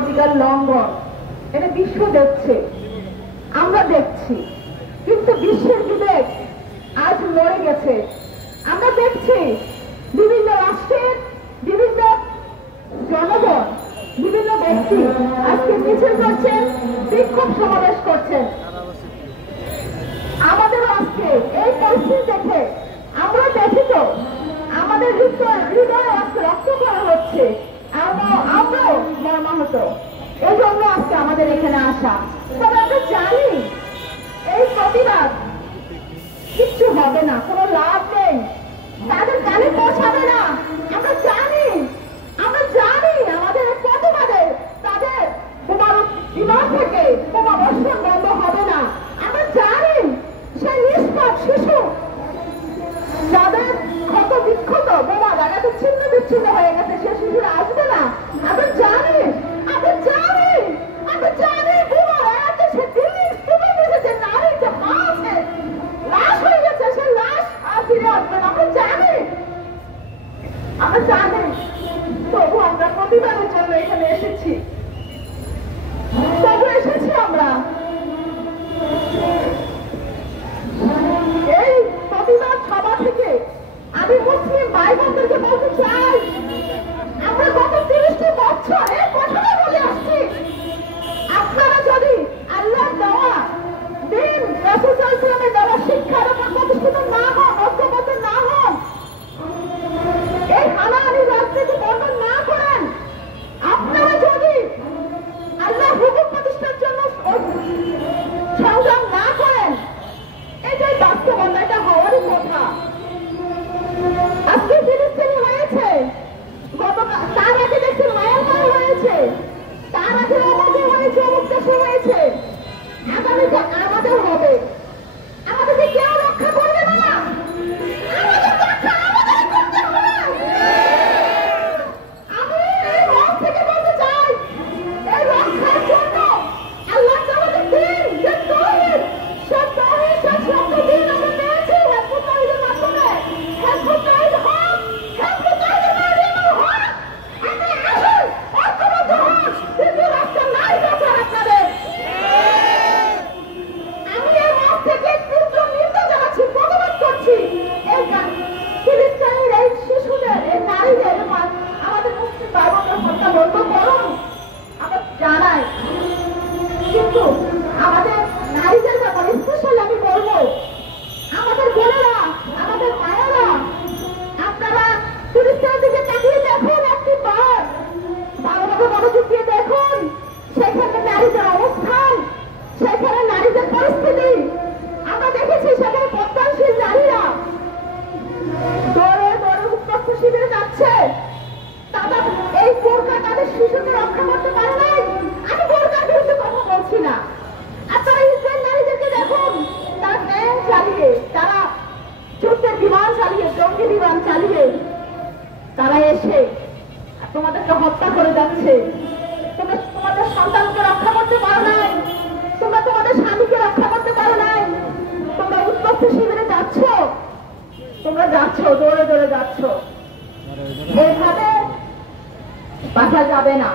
অধিকার লঙ্ঘন এটা বিশ্ব দেখছে, আমরা দেখছি, কিন্তু বিশ্বের বিবেক আজ মরে গেছে। আমরা দেখছি বিভিন্ন রাষ্ট্রের বিভিন্ন জনগণ, বিভিন্ন ব্যক্তি আজকে মিছিল করছেন, বিক্ষোভ সমাবেশ করছেন। আমাদেরও আজকে এই পরিস্থিতি দেখে আমরা ব্যথিত, আমাদের হৃদয় আজকে রক্ত করা হচ্ছে, আমরাও মর্মাহত। এই জন্য আজকে আমাদের এখানে আসা। তবে আমরা জানি এই প্রতিবাদ কিচ্ছু হবে না, কোনো লাভ নেই, তাদের কানে পৌঁছাবে না। আমরা জানি আমাদের প্রতিবাদে তাদের বিমান থেকে বোমা বর্ষণ বন্ধ হবে না। আমরা জানি সেই নিষ্পাপ শিশু যাদের ক্ষত বিক্ষত বোমা জায়গাতে ছিন্ন বিচ্ছিন্ন হয়ে গেছে, সে শিশুরা আসবে না। আমরা জানি বোমা এত সে দিল্লি স্তূপে গেছে, যে নারী যে মা আছে লাশ হয়ে গেছে, সে লাশ আর ফিরে আসবে না। আমরা জানি তবু আমরা প্রতিবাদের জন্য এখানে এসেছি, আমরা এই প্রতিবাদ সভা থেকে আমি মুসলিম ভাই বোনদেরকে বলতে চাই, আমরা গত 30টি বছর এই কথাটা বলে আসছি, আপনারা যদি আল্লাহ দেওয়া দিন রাসূল সাল্লাল্লাহু আলাইহি ওয়াসাল্লামের দেওয়া শিক্ষার উপর প্রতিষ্ঠিত না হন, ঐক্যবদ্ধ না হন, এই হানাহানি রাজনীতি বন্ধ না করেন, আপনারা যদি আল্লাহ হুকুম প্রতিষ্ঠার জন্য সংগ্রাম না করেন, এটাই বাস্তবতা, এটা হওয়ারই কথা। আজকে ফিলিস্তিনি হয়েছে, তার আগে দেখছি মায়ানমার হয়েছে, তার আগে অমুকে হয়েছে, অমুক দেশে হয়েছে, আগামীতে আমাদের হবে। আমাদেরকে কেউ রক্ষা করবে না, আমাদের রক্ষা আমাদের করতে হবে। আমি এই মন থেকে বলতে চাই, এই রক্ষার জন্য আল্লাহ আমাদের দিন যে তৌহিদ, সে তৌহিদ সে সত্য দিন আমরা পেয়েছি হেফজুত তাওহীদের মাধ্যমে। হেফজুত তাওহীদ হক, হেফজুত তাওহীদের মাধ্যমে হক, আপনারা আসুন, ঐক্যবদ্ধ হন, দ্বিতীয় রাস্তা নাই বাঁচার আপনাদের। আমি এই মন থেকে তীব্র নিন্দা জানাচ্ছি, প্রতিবাদ করছি এই ফিলিস্তিনের এই শিশুদের, এই নারীদের, আমাদের মুসলিম ভাই বোনদের হত্যা বন্ধ করুন, আমরা জানাই। কিন্তু আমাদের নারীদের ব্যাপারে স্পেশালি আমি বলবো, আমাদের বোনেরা, আমাদের মায়েরা, আপনারা ফিলিস্তিনের দিকে তাকিয়ে দেখুন, একটি বার ভালোভাবে মনোযোগ দিয়ে দেখুন, সেখানে নারীদের অবস্থান, সেখানে নারীদের পরিস্থিতি। আমরা দেখেছি সেখানে পদ্মাশীল নারীরা দৌড়ে দৌড়ে উত্তপ্ত শিবিরে যাচ্ছে, তারা এই বোরকা তাদের শিশুকে রক্ষা করতে পারে নাই। আমি বোরকার বিরুদ্ধে কথা বলছি না, আপনারা ইসরায়েল নারীদেরকে দেখুন, তারা ট্যাঙ্ক চালিয়ে, তারা যুদ্ধের বিমান চালিয়ে, জঙ্গি বিমান চালিয়ে তারা এসে তোমাদেরকে হত্যা করে যাচ্ছে। তোমরা তোমাদের সন্তানকে রক্ষা করতে পারো নাই, তোমরা তোমাদের স্বামীকে রক্ষা করতে পারো নাই, তোমরা উত্তপ্ত শিবিরে যাচ্ছ, দৌড়ে দৌড়ে যাচ্ছ। এভাবে বাঁচা যাবে না।